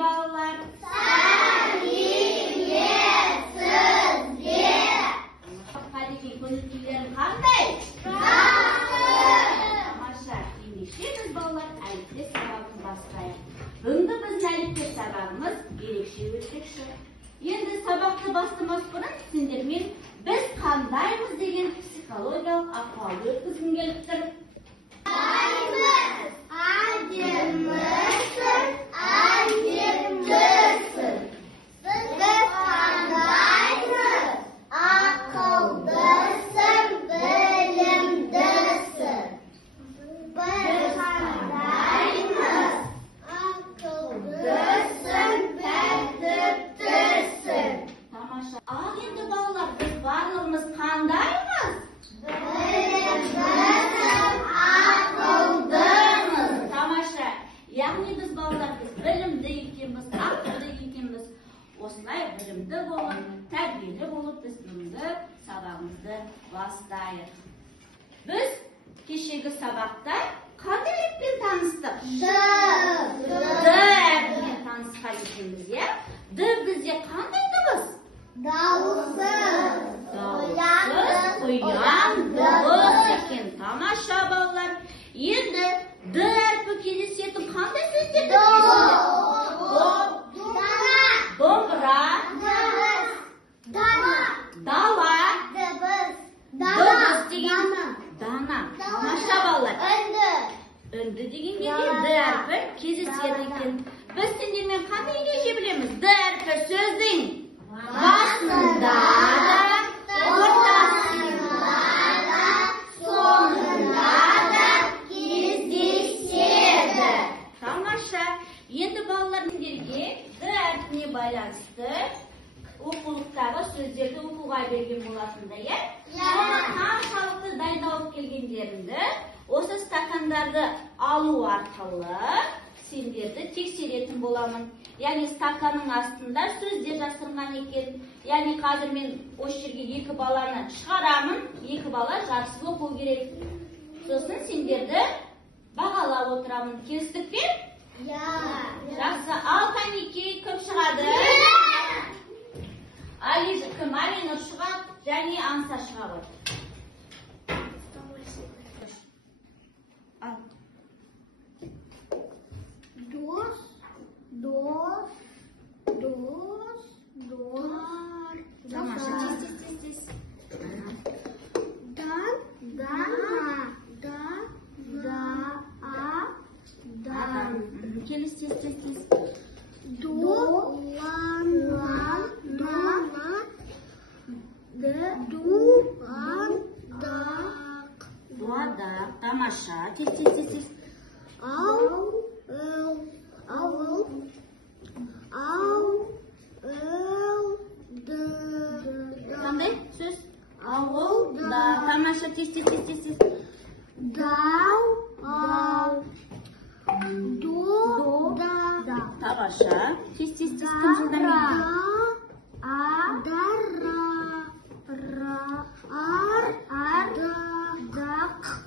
балалар? Қалекең, көңіл-күйлерің қандай? Тамаша. Ендеше біз балалар әліппе сабағын бастайық. Бүгінгі біздің әліппе сабағымыз ерекше өтпекші. Енді сабақты бастамас бұрын сендермен біз қандаймыз деген психологиялық ахуалды өткізгім келіп тұр. Осылай білімді болып, тәрбиелі болып, біз бүгінгі сабағымызды бастайық. Біз кешегі сабақта қандай әріппен таныстық? Д әріппен танысқан екенбіз, иә? Д бізде қандай дыбыс? Дауыссыз, ұяң дыбыс екен. Тамаша балалар. Енді Д әріпі кездесетін қандай сөздерді кездеседі? Домбыра, дала, дыбыс деген дана. Тамаша балалар. Үнді дегенде Д әріпі кездеседі екен. Біз сендермен қандай ереже білеміз? Д әріпі сөздің басында да, ортасында да, соңында да кездеседі. Тамаша. Енді балалар сендерге Д әрпіне байланысты оқулықтағы сөздерді оқуға берген болатында, иә? Қаншалықты дайындалып келгендеріңді осы стакандарды алу арқылы сендерді тексеретін боламын. Яғни стаканның астында сөздер жасырынған екен. Яғни қазір мен осы жерге екі баланы шығарамын, екі бала жақсы оқу керек. Сосын сендерді бағалап отырамын. Келістік пе? Жақсы, ал Канеке кім шығады? Алижа кім? Алина шығады, және Ансар шығады. Дос. Тамаша, тез. Келіс, тез. Дуадақ. Тамаша, тез. Қандай сөз? Ауылда. Тамаша, тез. Тамаша, тез. Кім жылдамайды?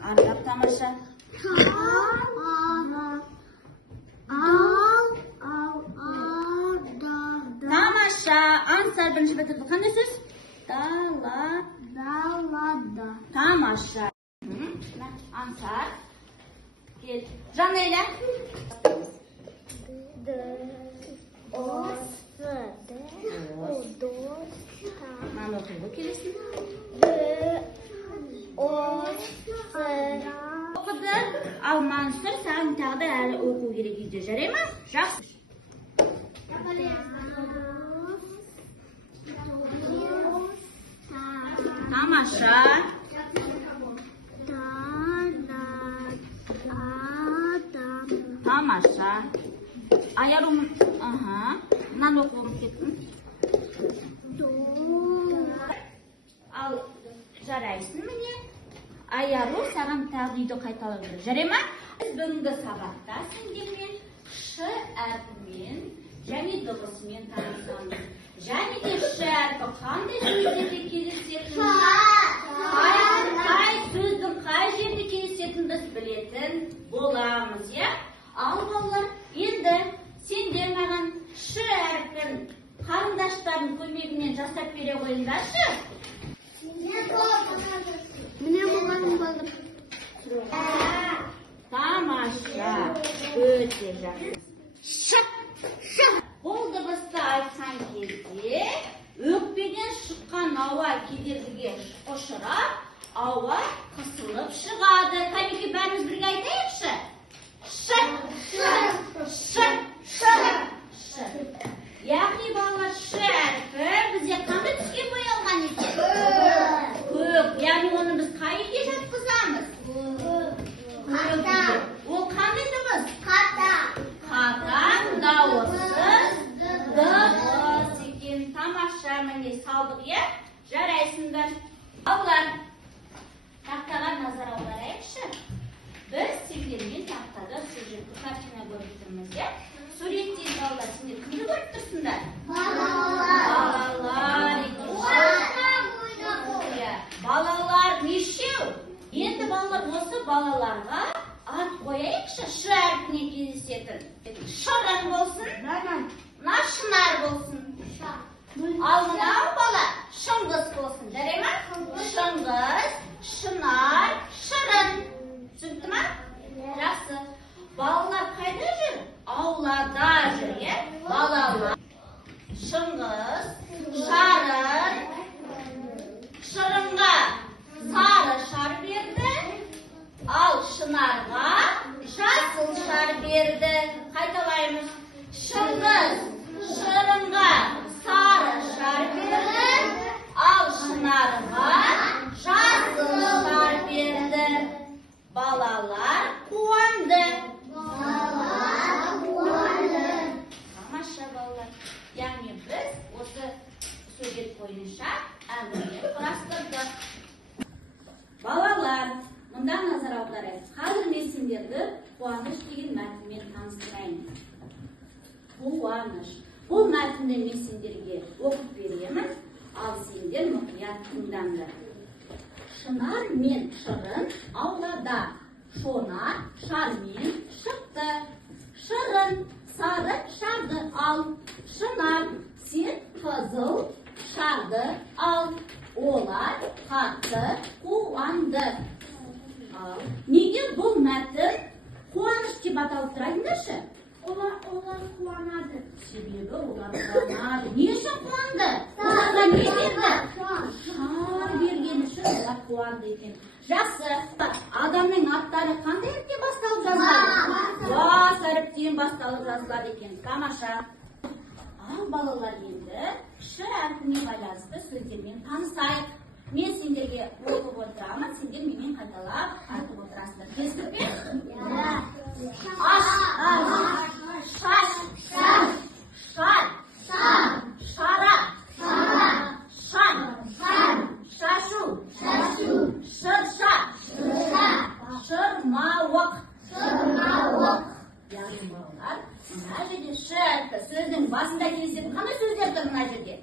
Ардақ. Тамаша. Тамаша. Ансар бірінші бітірді. Қандай сөз? Далада. Тамаша. Ансар. Кел. Жанейля. Мама оқуға келесің? Оқыды. Ал Мансұр саған тағы да әлі оқу керек үйде. Жарай ма? Жақсы. Тамаша. Тамаша. Ayarım, Mынаны оқуым кеттім. Ал жарайсың міне. Аяру саған тағы үйді қайталап жүр. Жарай ма? Бүгінгі сабақта сендермен Ш әрпімен және дыбысымен танысамыз. Және де Ш әрпі қандай сөздерде кездесетінін, қай сөздің қай жерде кездесетінін біз білетін боламыз, иә? Ал балалар, енді сендер маған балалардың көмегімен жасап бере қойыңдаршы. Міне мұғалім болдым. Тамаша, өте жақсы. Бұл дыбысты айтқан кезде өкпеден шыққан ауа кедергіге ұшырап, ауа қысылып шығады. Кәнеки бәріміз бірге айтайықшы. Яғни балалар ш әрпі бізде қандай түске боялған екен? Көк. Яғни оны біз қай үйге жатқызамыз? Ол қандай дыбыс? Қатаң, дауыссыз дыбыс екен. Тамаша, міне салдық, е? Жарайсыңдар. Балалар, тақтаға назар аударайықшы. Біз сендермен тақтада сюжетті картина көріп тұрмыз, е? Суреттен балалар, сендер кімді көріп тұрсыңдар? Балалар. Балалар нешеу? Енді балалар осы балаларға ат қояйықшы, ш әрпіне кездесетін. Шырын болсын, мына шынар болсын. Ал мынау бала шыңғыс болсын. Жарай ма? Шыңғыс, шынар, шырын. Түсінікті ма? Жақсы. Балалар қайда жүр? Аулада жүр, е? Балалар шыңғыс, шарын, шырынға сары шар берді, ал шынарға жасыл шар берді. Қайталаймыз. Шыңғыс шырынға сары шар берді, ал шынарға жасыл шар берді. Балалар қуанды. Тамаша балалар. Яғни біз осы сюжет бойынша әңгіме құрастырдық. Балалар, мұнда назар аударайық. Қазір мен сендерді қуаныш деген мәтінмен таныстырайын. Қуаныш. Бұл мәтінді мен сендерге оқып беремін, ал сендер мұқият тыңдаңдар. Шынар мен шырын аулада. Шонар шармен шықты. Шырын сары шарды ал. Шынар сен қызыл шарды ал. Олар қатты қуанды. Неге бұл мәтін қуаныш деп аталып тұр, айтыңдаршы? Олар қуанады. Себебі олар қуанады. Не үшін қуанды? Оларға не берді? Шар берген үшін олар қуанды екен. Жақсы. Адамның аттары қандай әріптен басталып жазылады? Бас әріптен басталып жазылады екен. Тамаша. Ал балалар, енді ш әрпіне байланысты сөздермен танысайық. Мен сендерге оқып отырамын, сендер менен қайталап айтып отырасыздар. Келістік пе? Аш, шаш, шар, шара, шан, шашу, шырша, шырмауық. Яғни балалар, мына жерде ш әрпі сөздің басында кездесетін қандай сөздер тұр мына жерде?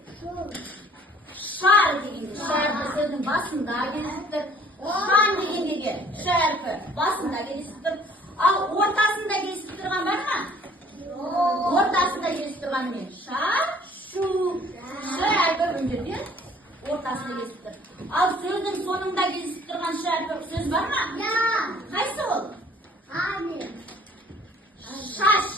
Шар дегенде ш әрпі сөздің басында кездесіп тұр. Шан дегендегі ш әрпі басында кездесіп тұр. Ал ортасында кездесіп тұрған бар ма? Ортасында кездесіп тұрған не? Шу. Ш әрпі үндерден ортасында кездесіп тұр. Ал сөздің соңында кездесіп тұрған ш әрпі сөз бар ма? Қайсы ол? Шаш.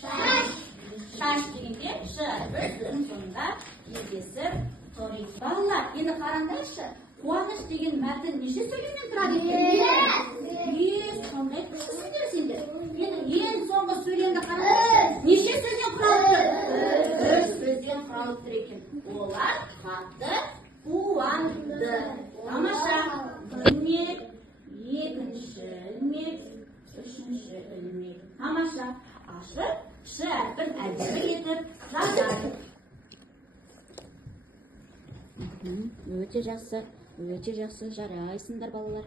Шаш дегенде ш әрпі сөздің соңында кездесіп тұр. Балалар, енді қараңдаршы. Қуаныш деген мәтін неше сөйлемнен тұрады екен? Сондай күштісіңдер сендер. Енді ең соңғы сөйлемді қараңдаршы. Неше сөзден құралып тұр? Үш сөзден құралып тұр екен. Олар қатты қуанды. Тамаша. Ілмек, екінші ілмек, үшінші ілмек. Тамаша. Ашып, ш әрпін әдемі етіп жазайық. Өте жақсы, жарайсыңдар балалар.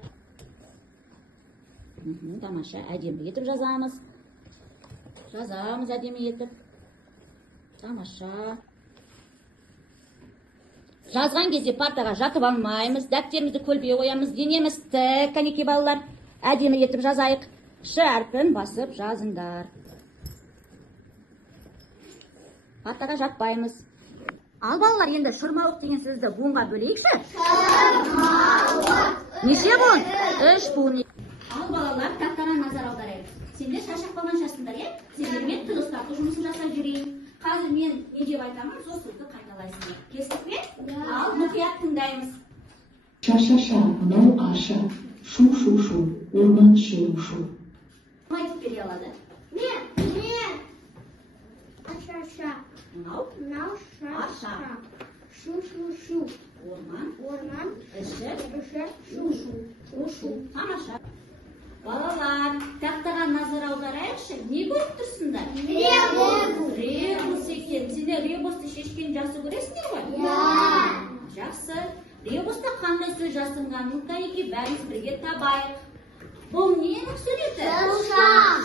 Тамаша, әдемі етіп жазамыз. Жазамыз әдемі етіп. Тамаша. Жазған кезде партаға жатып алмаймыз, дәптерімізді көлбей қоямыз, денеміз тік, кәнеки балалар. Әдемі етіп жазайық. Ш әрпін басып жазыңдар. Партаға жатпаймыз. Ал балалар, енді шырмауық деген сөзді буынға бөлейікші. Неше буын? 3 буын. Ал балалар, тақтаға назар аударайық. Сендер шашақ болған жасындар, е? Сендермен тіл ұстарту жұмысын жасап жүрейін. Қазір мен не деп айтамын, сол сөзді қайталайсыңдар. Келістік пе? Ал мұқият тыңдаймыз. Ша-ша-ша, мынау аша. Шу-шу-шу, орман шу-шу. Кім айтып бере алады? Мен. Аша-ша. Мынау Аша. Шу-шу-шу. орман, іші, Шу-шу. тамаша. Балалар, тақтаға назар аударайықшы. Не көріп тұрсыңдар? Ребус екен. Сендер ребусты шешкен жақсы көресіңдер ғой? Жақсы. Ребуста қандай сөз жасынғанын кәнекей бәріміз бірге табайық. Бұл ненің суреті?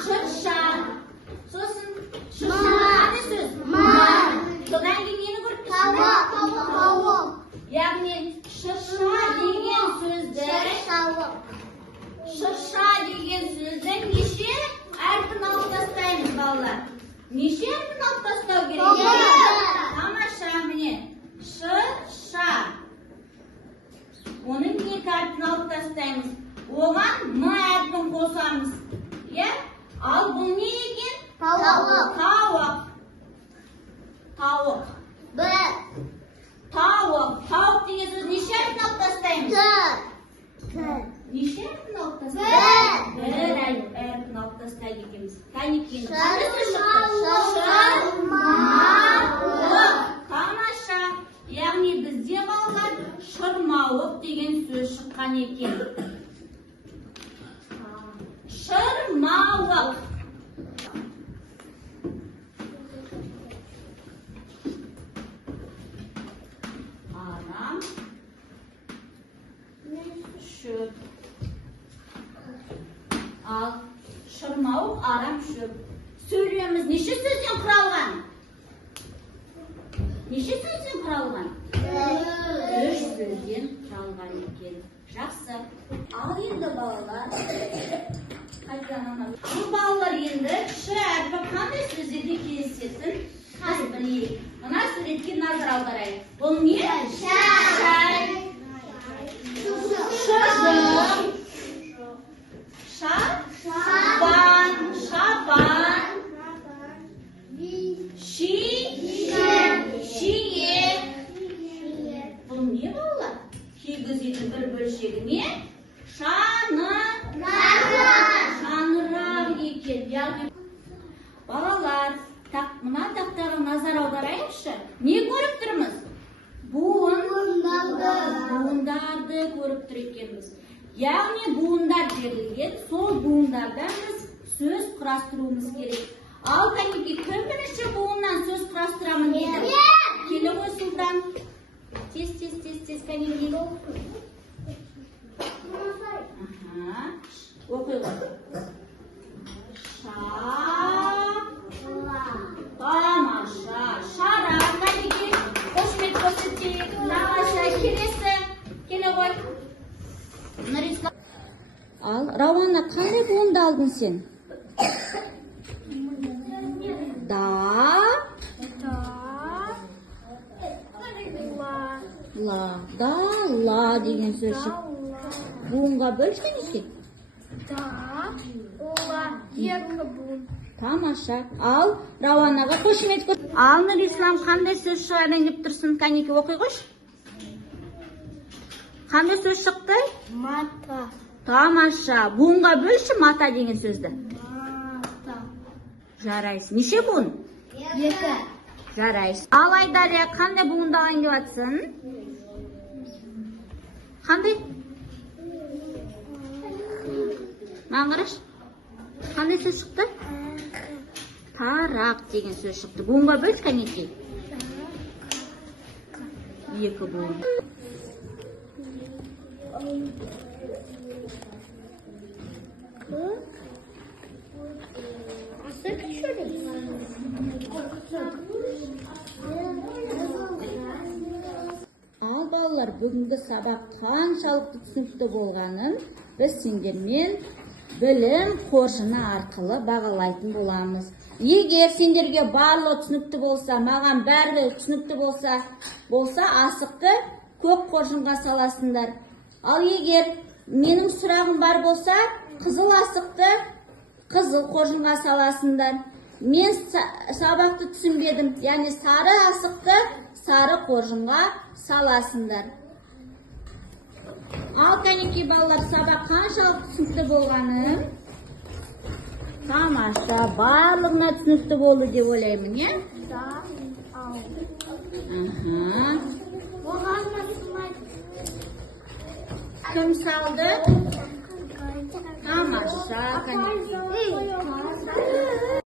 Шырша. Сосын шырша қандай сөз? Содан кейін нені көріп тұрсыңдар? Яғни шырша деген сөзді неше әрпін алып тастаймыз, балалар? Неше әрпін алып тастау керек? Тамаша, міне. Шырша. Оның екі әрпін алып тастаймыз. Оған м әрпін қосамыз. Ал бұл не екен? Тауық. Тауық деген сөз неше әрпін алып тастаймыз? Неше әрпін алып тастаймыз? Бір әрпін алып тастайды екенбіз. Кәнекей. Шырмауық. Тамаша. Яғни бізде балалар шырмауық деген сөз шыққан екен. Шырмауық. Арам. Шөп. Ал шырмауық, арам, шөп. Сөйлеміміз неше сөзден құралған? Неше сөзден құралған? 3 сөзден құралған екен. Жақсы. Ал енді балалар, енді ш әрпі қандай сөздерде кездесетін? Қазір білейік. Мына суретке назар аударайық. Бұл не? Шай. Шыжым. Шабан. Шие. Бұл не балалар? Кигізетін бір бөлшегі не? Шаңырақ екен. Балалар, мына тақтаға назар аударайықшы. Не көріп тұрмыз? Буындарды көріп тұр екенбіз. Яғни буындар берілген, сол буындардан біз сөз құрастыруымыз керек. Ал кәнекей, кім бірінші буыннан сөз құрастырамын дейді? Келе ғой, Сұлтан. Тез, кәнекей. Оқиғы. Тамаша. Шара. Кәнекей. Қошмет көрсетейік. Тамаша. Келесі. Келе ғой. Ал, Рауана, қандай буынды алдың сен? Ла деген сөз шықты. Буынға бөлшкен екен? Екі буын. Тамаша. Ал, Рауанаға қошемет көр. Ал, Нұрислам, қандай сөз шығарайын деп тұрсың? Кәнекей, оқи қош. Қандай сөз шықты? Мата. Тамаша. Буынға бөлші мата деген сөзді. Жарайсың. Неше буын? 2. Жарайсың. Ал, Айдария, қандай буынды алайын деп атсың? Қандай? Маңғырыш? Қандай сөз шықты? Тарақ деген сөз шықты. Буынға бөлші, кәнекей. 2 буын. Ал балалар, бүгінгі сабақ қаншалықты түсінікті болғанын біз сендермен білім қоржыны арқылы бағалайтын боламыз. Егер сендерге барлығы түсінікті болса, маған бәрі түсінікті болса, асықты көк қоржынға саласыңдар. Ал егер менің сұрағым бар болса, қызыл асықты қызыл қоржынға саласыңдар. Мен сабақты түсінбедім, яғни сары асықты сары қоржынға саласыңдар. Ал кәнекей балалар, сабақ қаншалық түсінікті болғаны? Тамаша, барлығына түсінікті болды деп ойлаймын, е? Кім салды? Тамаша, кәнекей.